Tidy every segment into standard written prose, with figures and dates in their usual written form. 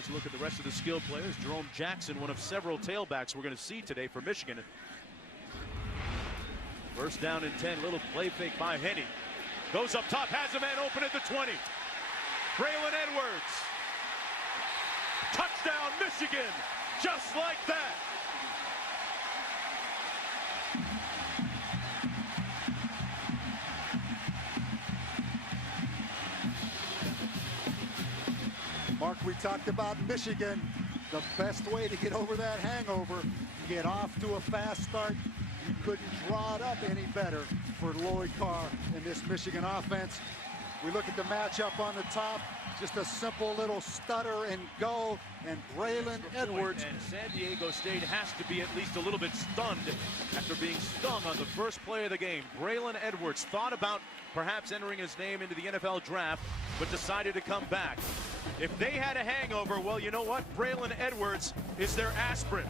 Here's a look at the rest of the skill players. Jerome Jackson, one of several tailbacks we're going to see today for Michigan. First down and 10, little play fake by Henny. Goes up top, has a man open at the 20. Braylon Edwards. Touchdown, Michigan, just like that. Mark, we talked about Michigan. The best way to get over that hangover, get off to a fast start. You couldn't draw it up any better for Lloyd Carr in this Michigan offense. We look at the matchup on the top, just a simple little stutter and go, and Braylon Edwards. And San Diego State has to be at least a little bit stunned after being stung on the first play of the game. Braylon Edwards thought about perhaps entering his name into the NFL draft, but decided to come back. If they had a hangover, well, you know what? Braylon Edwards is their aspirin.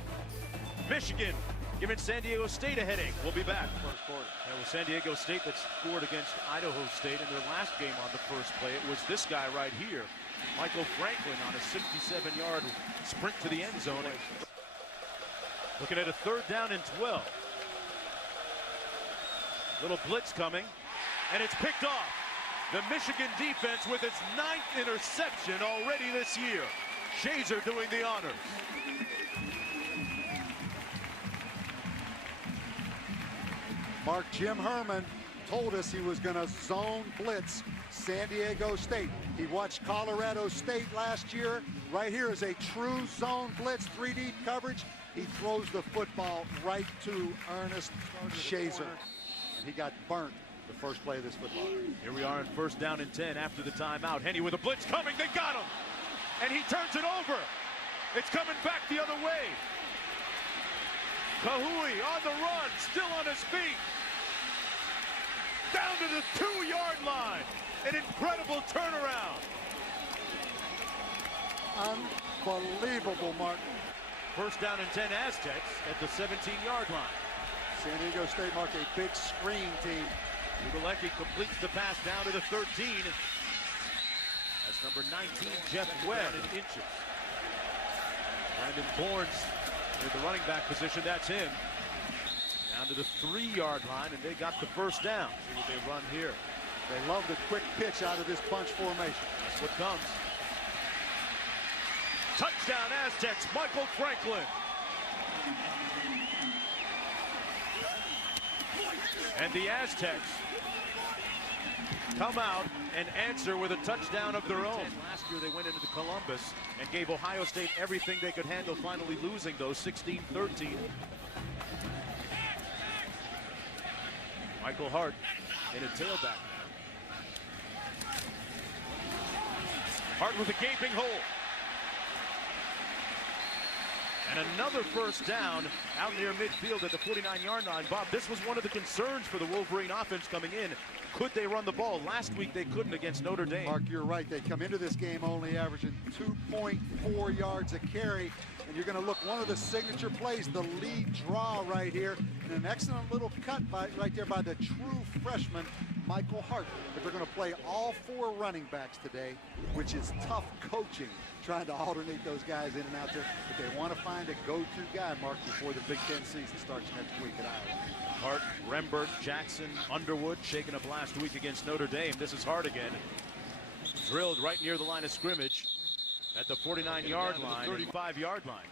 Michigan giving San Diego State a headache. We'll be back. First quarter. It was San Diego State that scored against Idaho State in their last game on the first play. It was this guy right here, Michael Franklin, on a 67-yard sprint to the end zone. Looking at a third down and 12. Little blitz coming, and it's picked off. The Michigan defense with its 9th interception already this year. Shazer doing the honors. Mark, Jim Herman told us he was going to zone blitz San Diego State. He watched Colorado State last year. Right here is a true zone blitz, 3D coverage. He throws the football right to Ernest Shazer. And he got burnt the first play of this football game. Here we are in first down and 10 after the timeout. Henny with a blitz coming. They got him. And he turns it over. It's coming back the other way. Kahui on the run, still on his feet. Down to the 2-yard line. An incredible turnaround. Unbelievable, Mark. First down and 10 Aztecs at the 17-yard line. San Diego State, Mark, a big screen team. Ugalecki completes the pass down to the 13. That's number 19, Jeff Webb, in inches. Brandon Bourne's in the running back position. That's him. Down to the 3-yard line, and they got the first down. See what they run here. They love the quick pitch out of this bunch formation. That's what comes. Touchdown Aztecs, Michael Franklin. And the Aztecs come out and answer with a touchdown of their own. Last year they went into the Columbus and gave Ohio State everything they could handle, finally losing those 16-13. Michael Hart in a tailback. Hart with a gaping hole. And another first down out near midfield at the 49-yard line. Bob, this was one of the concerns for the Wolverine offense coming in. Could they run the ball? Last week they couldn't against Notre Dame. Mark, you're right. They come into this game only averaging 2.4 yards a carry. And you're going to look, one of the signature plays, the lead draw right here. And an excellent little cut right there by the true freshman, Michael Hart. But they're going to play all 4 running backs today, which is tough coaching, trying to alternate those guys in and out there. But they want to find a go-to guy, Mark, before the Big Ten season starts next week at Iowa. Hart, Rembert, Jackson, Underwood shaken up last week against Notre Dame. This is Hart again. Drilled right near the line of scrimmage at the 49-yard line, 35-yard line.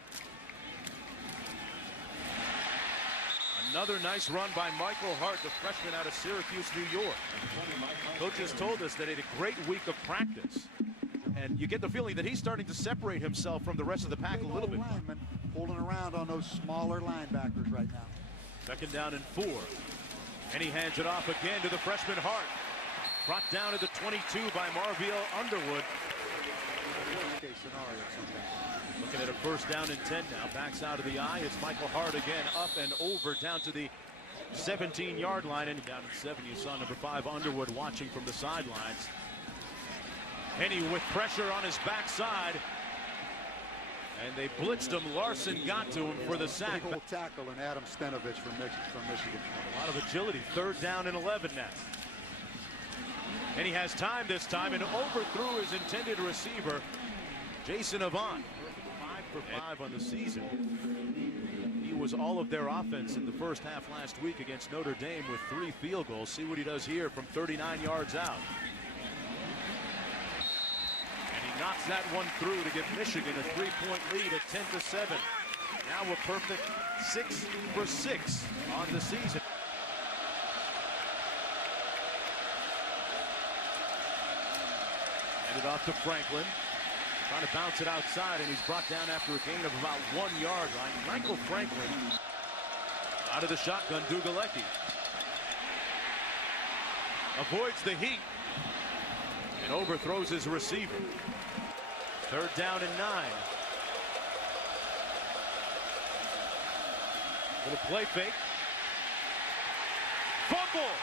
Another nice run by Michael Hart, the freshman out of Syracuse, New York. Coaches told us that he had a great week of practice. And you get the feeling that he's starting to separate himself from the rest of the pack a little bit. Lineman pulling around on those smaller linebackers right now. Second down and 4. And he hands it off again to the freshman Hart. Brought down to the 22 by Marville Underwood. Looking at a first down and 10 now. Backs out of the eye. It's Michael Hart again, up and over down to the 17-yard line. And down at 7, you saw number 5 Underwood watching from the sidelines. Henny with pressure on his backside. And they blitzed him. Larson got to him for the sack. Big old tackle and Adam Stenovich from Michigan. A lot of agility. Third down and 11 now. And he has time this time and overthrew his intended receiver. Jason Avant, 5 for 5 on the season. He was all of their offense in the first half last week against Notre Dame with 3 field goals. See what he does here from 39 yards out. And he knocks that one through to give Michigan a 3-point lead at 10-7. Now a perfect 6 for 6 on the season. Handed off to Franklin. Trying to bounce it outside, and he's brought down after a gain of about 1 yard line. Michael Franklin out of the shotgun. Dugalecki avoids the heat and overthrows his receiver. 3rd down and 9. Little play fake. Fumble.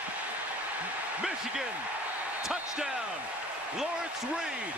Michigan. Touchdown. Lawrence Reed.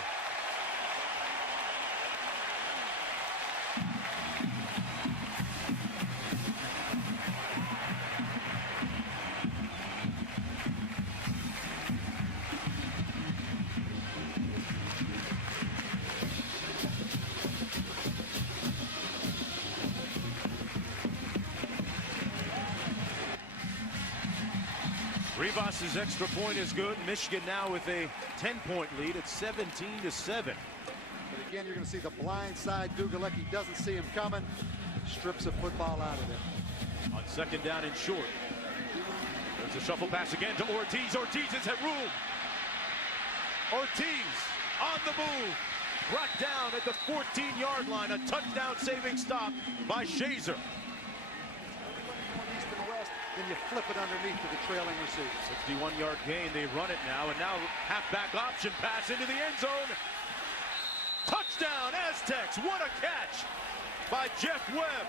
Rivas's extra point is good. Michigan now with a 10-point lead at 17-7. But again, you're going to see the blind side. Dugalecki doesn't see him coming. Strips the football out of him. On 2nd down and short. There's a shuffle pass again to Ortiz. Ortiz has had room. Ortiz on the move. Brought down at the 14-yard line. A touchdown-saving stop by Shazer. Then you flip it underneath to the trailing receiver. 61-yard gain. They run it now, and now halfback option pass into the end zone. Touchdown, Aztecs. What a catch by Jeff Webb.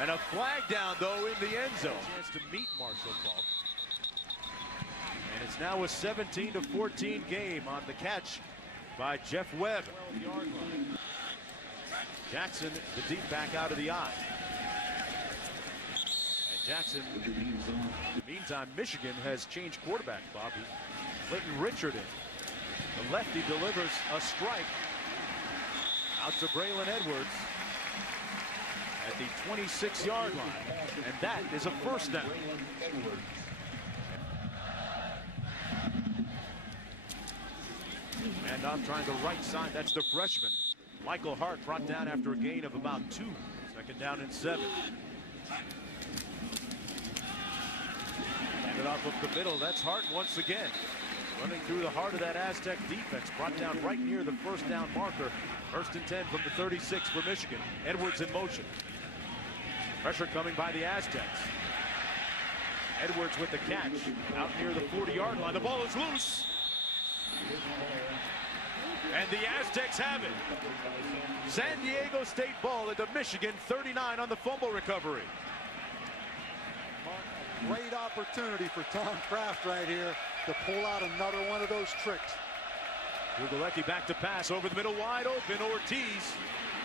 And a flag down, though, in the end zone. Chance to meet Marshall Faulk. And it's now a 17-14 game on the catch by Jeff Webb. Jackson, the deep back out of the eye. And Jackson, in the meantime, Michigan has changed quarterback, Bobby. Clinton Richard in. The lefty delivers a strike out to Braylon Edwards at the 26-yard line. And that is a 1st down. And off trying the right side. That's the freshman. Michael Hart brought down after a gain of about 2. 2nd down and 7. Handed off up the middle. That's Hart once again. Running through the heart of that Aztec defense. Brought down right near the 1st down marker. 1st and 10 from the 36 for Michigan. Edwards in motion. Pressure coming by the Aztecs. Edwards with the catch. Out near the 40-yard line. The ball is loose. And the Aztecs have it. San Diego State ball at the Michigan 39 on the fumble recovery. Great opportunity for Tom Kraft right here to pull out another one of those tricks. Dugalecki back to pass over the middle, wide open. Ortiz,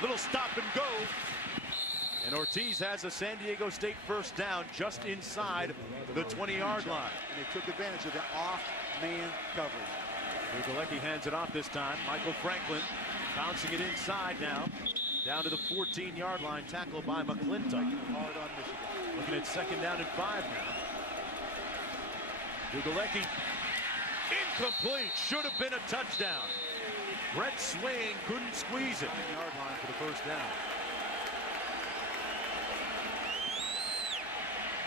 little stop and go. And Ortiz has a San Diego State 1st down just inside the 20-yard line. And they took advantage of the off-man coverage. Dugalecki hands it off this time. Michael Franklin bouncing it inside now. Down to the 14-yard line, tackled by McClintock. Hard on Michigan. Looking at 2nd down and 5 now. Dugalecki, incomplete. Should have been a touchdown. Brett Swain couldn't squeeze it. 10-yard line for the 1st down.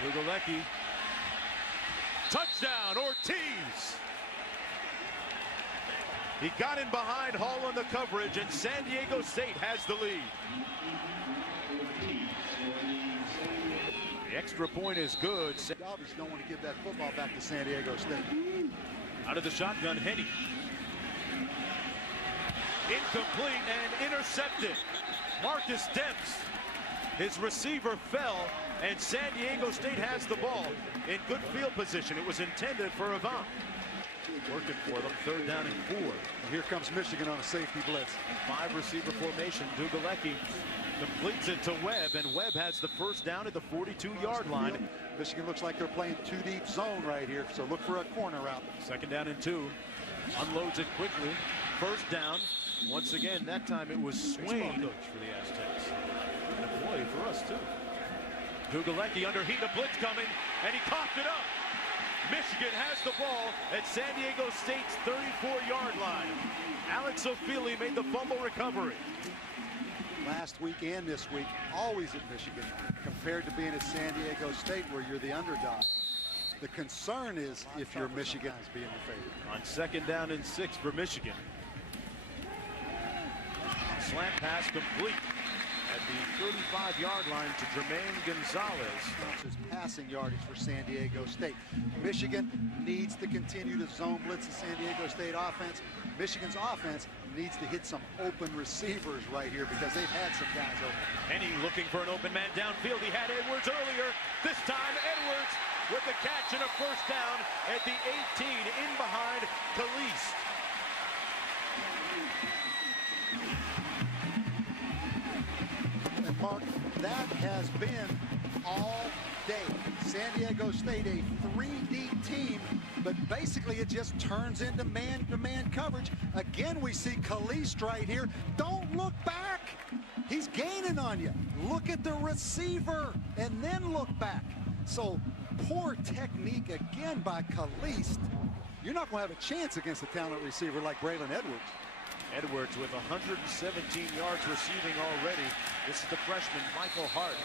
Dugalecki, touchdown, Ortiz. He got in behind Hall on the coverage, and San Diego State has the lead. The extra point is good. Obviously don't want to give that football back to San Diego State. Out of the shotgun, Henny. Incomplete and intercepted. Marcus Dempsey. His receiver fell, and San Diego State has the ball in good field position. It was intended for Avant. Working for them, 3rd down and 4. Here comes Michigan on a safety blitz. 5 receiver formation. Dugalecki completes it to Webb, and Webb has the 1st down at the 42-yard line. Michigan looks like they're playing 2 deep zone right here, so look for a corner route. 2nd down and 2. Unloads it quickly. First down. Once again, that time it was Swain. Coach for the Aztecs. And a boy for us, too. Gugalecki under heat, a blitz coming, and he coughed it up. Michigan has the ball at San Diego State's 34-yard line. Alex O'Feely made the fumble recovery. Last week and this week, always at Michigan, compared to being at San Diego State where you're the underdog. The concern is if you're Michigan as being the favorite. On 2nd down and 6 for Michigan. Slant pass complete at the 35-yard line to Jermaine Gonzalez. His passing yardage for San Diego State. Michigan needs to continue to zone blitz the San Diego State offense. Michigan's offense needs to hit some open receivers right here because they've had some guys open. Henny looking for an open man downfield. He had Edwards earlier. This time Edwards with the catch and a first down at the 18 in behind Caliste. And Mark, that has been all day. San Diego State, a 3-deep team, but basically it just turns into man-to-man coverage. Again, we see Caliste right here. Don't look back. He's gaining on you. Look at the receiver and then look back. So poor technique again by Caliste. You're not going to have a chance against a talented receiver like Braylon Edwards. Edwards with 117 yards receiving already. This is the freshman Michael Hart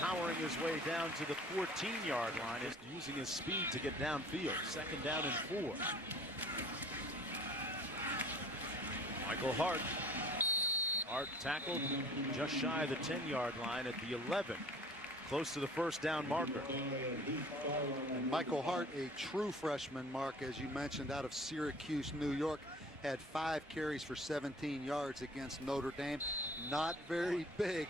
powering his way down to the 14-yard line, is using his speed to get downfield. 2nd down and 4. Michael Hart. Hart tackled just shy of the 10-yard line at the 11. Close to the first down marker. And Michael Hart, a true freshman, Mark, as you mentioned, out of Syracuse, New York, had 5 carries for 17 yards against Notre Dame. Not very big.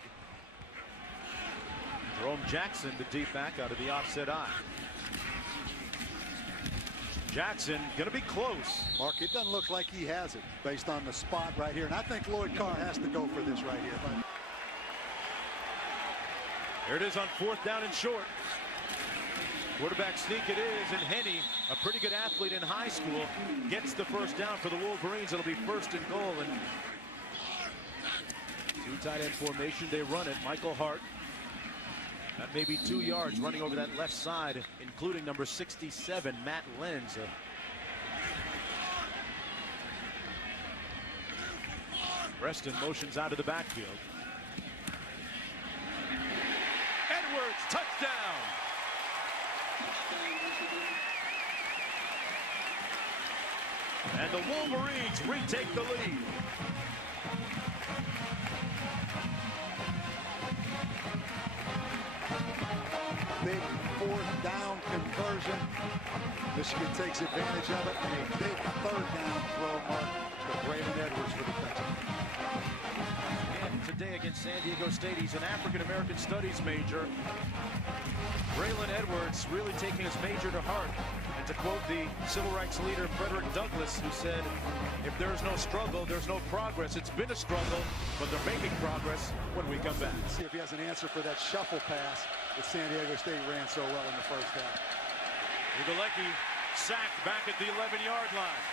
Jerome Jackson, the deep back, out of the offset eye. Jackson gonna be close. Mark, it doesn't look like he has it based on the spot right here. And I think Lloyd Carr has to go for this right here. There it is on 4th down and short. Quarterback sneak it is, and Henny, a pretty good athlete in high school, gets the first down for the Wolverines. It'll be 1st and goal, and 2 tight end formation. They run it. Michael Hart. That may be 2 yards running over that left side, including number 67, Matt Lenz. Preston motions out of the backfield. Edwards, touchdown! And the Wolverines retake the lead. Big 4th down conversion. Michigan takes advantage of it, and a big 3rd down throw, Mark, to Braylon Edwards for the touchdown. And today against San Diego State, he's an African-American studies major. Braylon Edwards really taking his major to heart. And to quote the civil rights leader Frederick Douglass, who said, if there's no struggle, there's no progress. It's been a struggle, but they're making progress when we come back. Let's see if he has an answer for that shuffle pass that San Diego State ran so well in the first half. Gugalecki sacked back at the 11-yard line.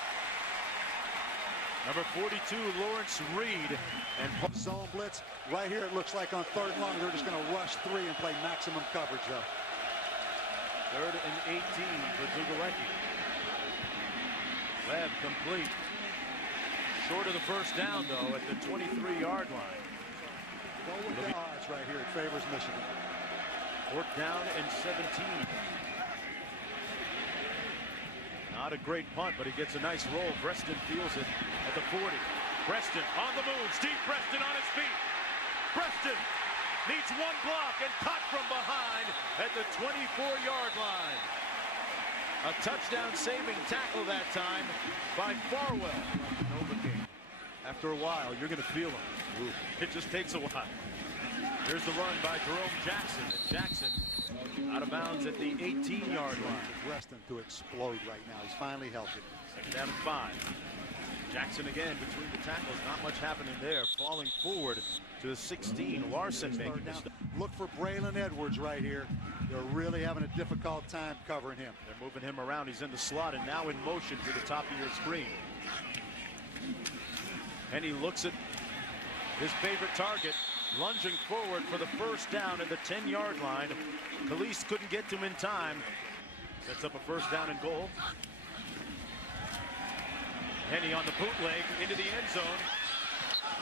Number 42, Lawrence Reed. And zone blitz right here. It looks like on 3rd and long, they're just going to rush 3 and play maximum coverage, though. 3rd and 18 for Gugalecki. Webb complete. Short of the first down, though, at the 23-yard line. Go with the odds right here. It favors Michigan. 4th down and 17. Not a great punt, but he gets a nice roll. Preston feels it at the 40. Preston on the move. Steve Preston on his feet. Preston needs 1 block and cut from behind at the 24-yard line. A touchdown saving tackle that time by Farwell. Novocaine. After a while, you're going to feel him. Ooh. It just takes a while. Here's the run by Jerome Jackson. And Jackson out of bounds at the 18-yard line. Preston to explode right now. He's finally healthy. 2nd down and 5. Jackson again between the tackles. Not much happening there. Falling forward to the 16. Larson making the stop. Look for Braylon Edwards right here. They're really having a difficult time covering him. They're moving him around. He's in the slot and now in motion to the top of your screen. And he looks at his favorite target, lunging forward for the first down at the 10-yard line. Police couldn't get to him in time. Sets up a first down and goal. Henny on the bootleg into the end zone.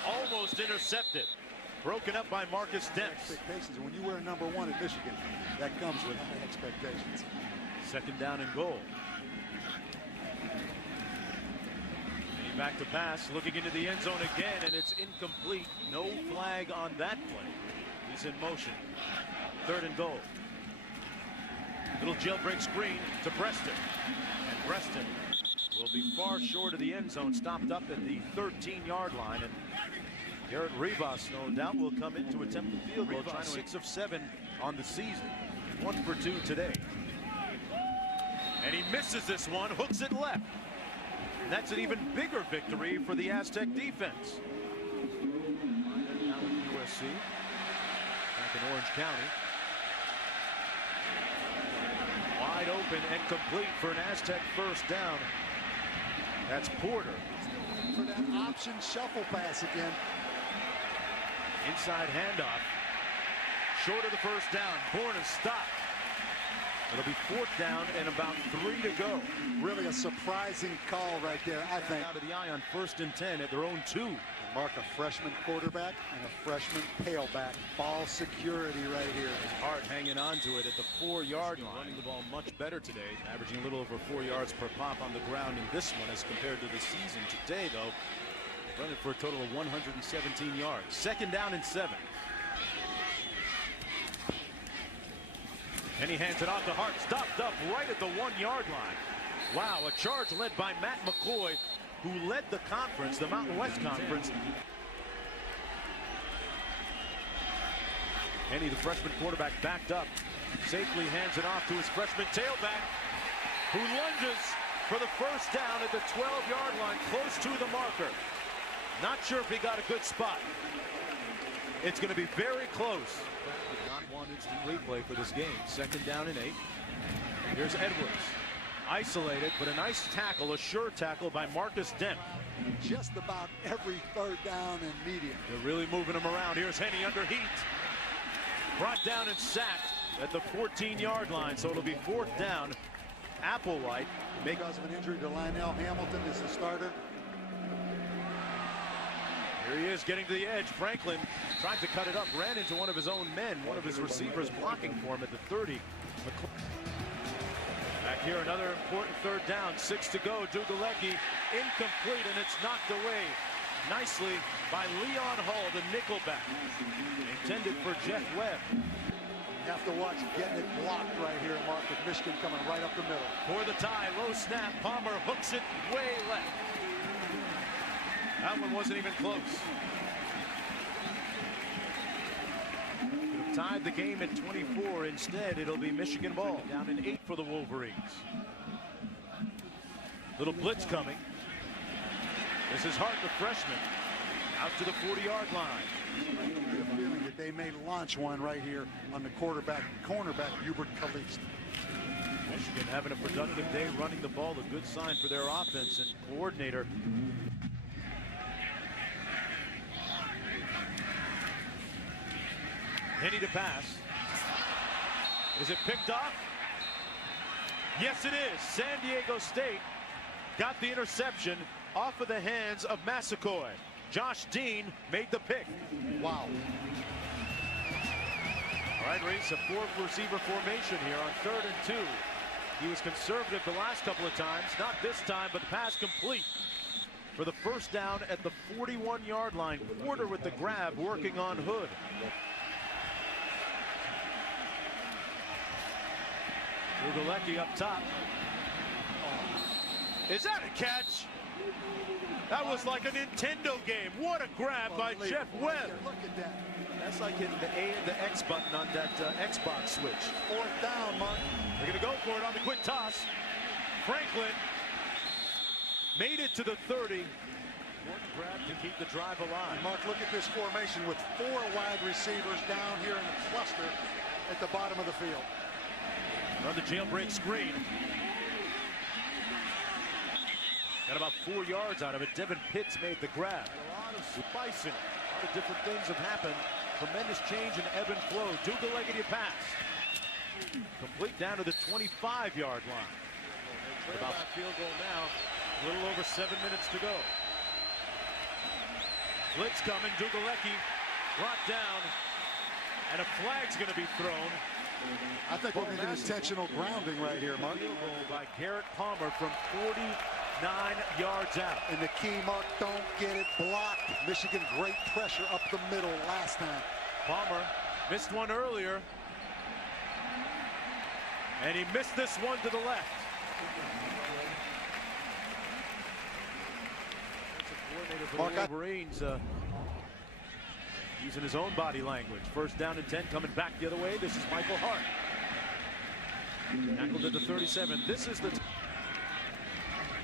Almost intercepted. Broken up by Marcus Dempsey. Expectations. When you wear number 1 in Michigan, that comes with high expectations. Second down and goal. Henny back to pass, looking into the end zone again, and it's incomplete. No flag on that play. He's in motion. Third and goal. Little jailbreak screen to Preston. And Preston will be far short of the end zone, stopped up at the 13-yard line. And Garrett Rivas, no doubt, will come in to attempt the field goal, trying 6 of 7 on the season. 1 for 2 today. And he misses this one, hooks it left. And that's an even bigger victory for the Aztec defense. Now with USC, back in Orange County. Wide open and complete for an Aztec first down. That's Porter. For that option shuffle pass again. Inside handoff. Short of the first down. Bourne is stopped. It'll be 4th down and about 3 to go. Really a surprising call right there, I think. Out of the eye on 1st and 10 at their own 2. Mark a freshman quarterback and a freshman tailback. Ball security right here. Hart hanging on to it at the 4-yard line. Running the ball much better today, averaging a little over 4 yards per pop on the ground in this one as compared to the season. Today, though, running for a total of 117 yards. Second down and 7. And he hands it off to Hart, stopped up right at the 1-yard line. Wow, a charge led by Matt McCoy, who led the conference, the Mountain West Conference. Henny, the freshman quarterback, backed up, safely hands it off to his freshman tailback, who lunges for the first down at the 12-yard line, close to the marker. Not sure if he got a good spot. It's going to be very close. Not one instant replay for this game. Second down and 8. Here's Edwards. Isolated, but a nice tackle, a sure tackle by Marcus Dent. Just about every third down and medium. They're really moving him around. Here's Henny under heat. Brought down and sacked at the 14-yard line, so it'll be 4th down. Applewhite. Because of an injury to Lionel Hamilton as the starter. Here he is getting to the edge. Franklin tried to cut it up, ran into one of his own men, one of his receivers blocking for him at the 30. Back here, another important third down. 6 to go. Dugalecki incomplete, and it's knocked away nicely by Leon Hall, the nickelback. Intended for Jeff Webb. You have to watch getting it blocked right here, Mark, with Michigan coming right up the middle. For the tie, low snap. Palmer hooks it way left. That one wasn't even close. Could have tied the game at 24. Instead, it'll be Michigan ball. Down in 8 for the Wolverines. Little blitz coming. This is Hart, the freshman. Out to the 40-yard line. I get a feeling that they may launch one right here on the cornerback, Hubert Kalist. Michigan having a productive day running the ball. A good sign for their offense and coordinator. Henny to pass. Is it picked off? Yes, it is. San Diego State got the interception off of the hands of Massaquoi. Josh Dean made the pick. Wow. All right, Reese, a 4th receiver formation here on 3rd and 2. He was conservative the last couple of times. Not this time, but the pass complete for the first down at the 41-yard line. Porter with the grab, working on Hood. Dugalecki up top. Is that a catch? That was like a Nintendo game. What a grab by Jeff Webb. Look at that. That's like hitting the A and the X button on that Xbox switch. 4th down, Mark. They're going to go for it on the quick toss. Franklin made it to the 30. Important grab to keep the drive alive. Mark, look at this formation with 4 wide receivers down here in the cluster at the bottom of the field. Run the jailbreak screen. Got about 4 yards out of it. Devin Pitts made the grab. And a lot of spicing. A lot of different things have happened. Tremendous change in ebb and flow. Duga-leggedy pass. Complete down to the 25-yard line. About field goal now. A little over 7 minutes to go. Blitz coming. Duga-leggedy brought down. And a flag's going to be thrown. I think we're going to get intentional grounding right here, Mark. Field goal by Garrett Palmer from 49 yards out. And the key, Mark, don't get it blocked. Michigan, great pressure up the middle last time. Palmer missed one earlier. And he missed this one to the left. For the Wolverines, using his own body language. First down and 10, coming back the other way. This is Michael Hart. Tackled at the 37. This is the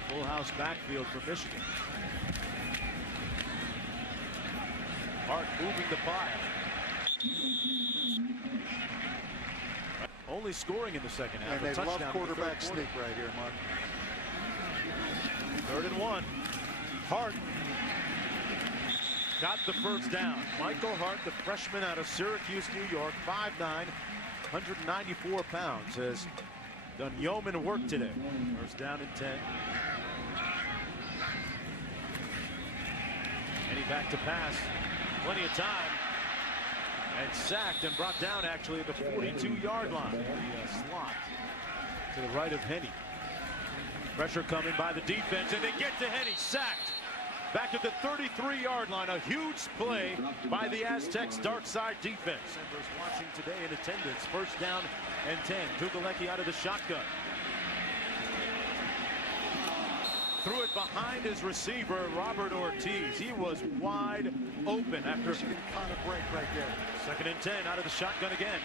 full house backfield for Michigan. Hart moving the pile. Only scoring in the second half. And they love quarterback sneak right here, Mark. 3rd and 1. Hart got the first down. Michael Hart, the freshman out of Syracuse, New York, 5'9", 194 pounds, has done yeoman work today. First down and 10. And he back to pass. Plenty of time. And sacked and brought down actually at the 42-yard line. The slot to the right of Henny. Pressure coming by the defense, and they get to Henny, sacked. Back at the 33-yard line, a huge play by the Aztecs dark side defense. Members watching today in attendance. First down and 10. Duga-leggedy out of the shotgun. Threw it behind his receiver, Robert Ortiz. He was wide open after Michigan kind of break right there. 2nd and 10 out of the shotgun again.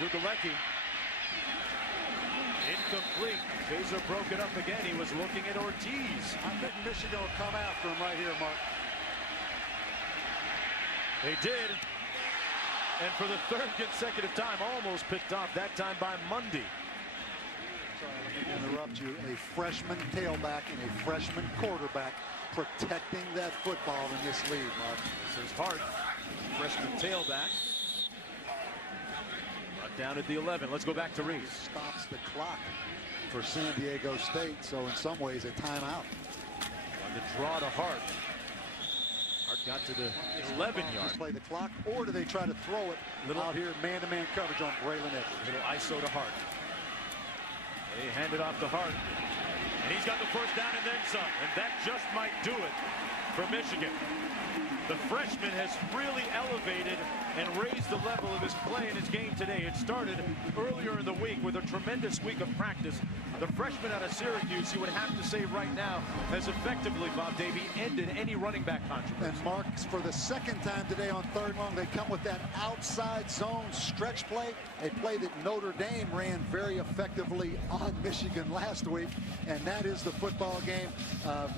Duga-leggedy. Incomplete. Kaiser broke it up again. He was looking at Ortiz. I think Michigan will come after him right here, Mark. They did. And for the 3rd consecutive time, almost picked off, that time by Mundy. Sorry, let me interrupt you. A freshman tailback and a freshman quarterback protecting that football in this league, Mark. This is Hart, freshman tailback. Down at the 11. Let's go back to Reese. Stops the clock for San Diego State, so in some ways a timeout. On the draw to Hart. Hart got to the 11-yard. Just play the clock, or do they try to throw it out here, man-to-man coverage on Braylon Edwards? Little ISO to Hart. They hand it off to Hart. And he's got the first down and then some. And that just might do it for Michigan. The freshman has really elevated and raised the level of his play in his game today. It started earlier in the week with a tremendous week of practice. The freshman out of Syracuse, you would have to say right now, has effectively, Bob Davie, ended any running back controversy. And Mark, for the 2nd time today on 3rd and long, they come with that outside zone stretch play, a play that Notre Dame ran very effectively on Michigan last week, and that is the football game.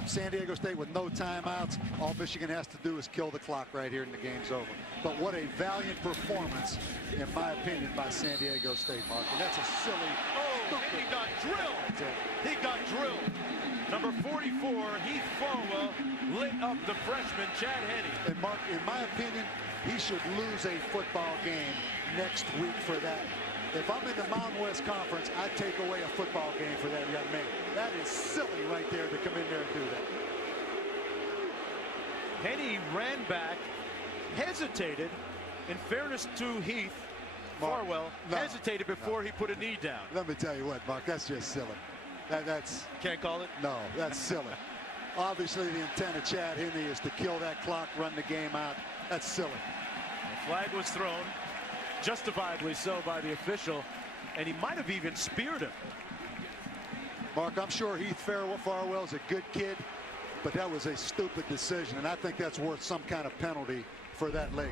San Diego State with no timeouts. All Michigan has to do is kill the clock right here and the game's over. But what a valiant performance, in my opinion, by San Diego State, Mark. And that's a silly... Oh, and he got drilled. He got drilled. Number 44, Heath Farwell, lit up the freshman, Chad Henne. And Mark, in my opinion, he should lose a football game next week for that. If I'm in the Mountain West Conference, I'd take away a football game for that young man. That is silly right there to come in there and do that. Henne ran back, hesitated. In fairness to Heath, Farwell hesitated before he put a knee down. Let me tell you what, Mark, that's just silly. That's can't call it? No, that's silly. Obviously, the intent of Chad Henne is to kill that clock, run the game out. That's silly. The flag was thrown, justifiably so by the official, and he might have even speared him. Mark, I'm sure Heath Farwell's a good kid, but that was a stupid decision, and I think that's worth some kind of penalty for that leg.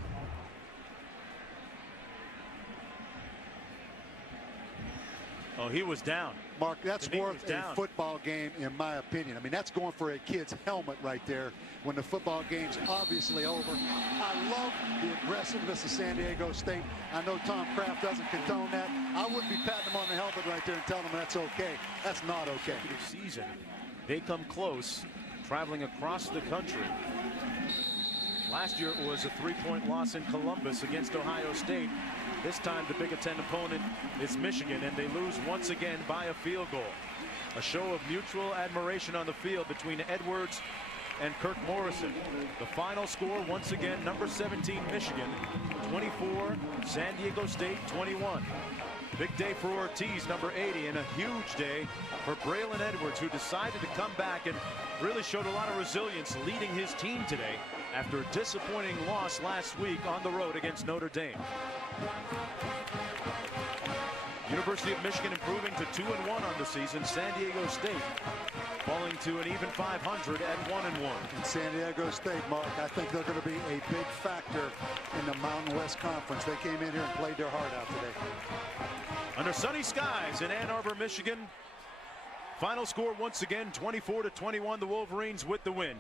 Oh, he was down. Mark, that's worth a football game, in my opinion. I mean, that's going for a kid's helmet right there when the football game's obviously over. I love the aggressiveness of San Diego State. I know Tom Kraft doesn't condone that. I wouldn't be patting him on the helmet right there and telling him that's okay. That's not okay. Season they come close, traveling across the country. Last year it was a 3-point loss in Columbus against Ohio State. This time the Big Ten opponent is Michigan, and they lose once again by a field goal. A show of mutual admiration on the field between Edwards and Kirk Morrison. The final score, once again, number 17 Michigan 24, San Diego State 21. Big day for Ortiz, number 80, and a huge day for Braylon Edwards, who decided to come back and really showed a lot of resilience leading his team today after a disappointing loss last week on the road against Notre Dame. University of Michigan improving to 2-1 on the season. San Diego State falling to an even 500 at 1-1. And San Diego State, Mark, I think they're going to be a big factor in the Mountain West Conference. They came in here and played their heart out today. Under sunny skies in Ann Arbor, Michigan. Final score once again 24-21. The Wolverines with the win.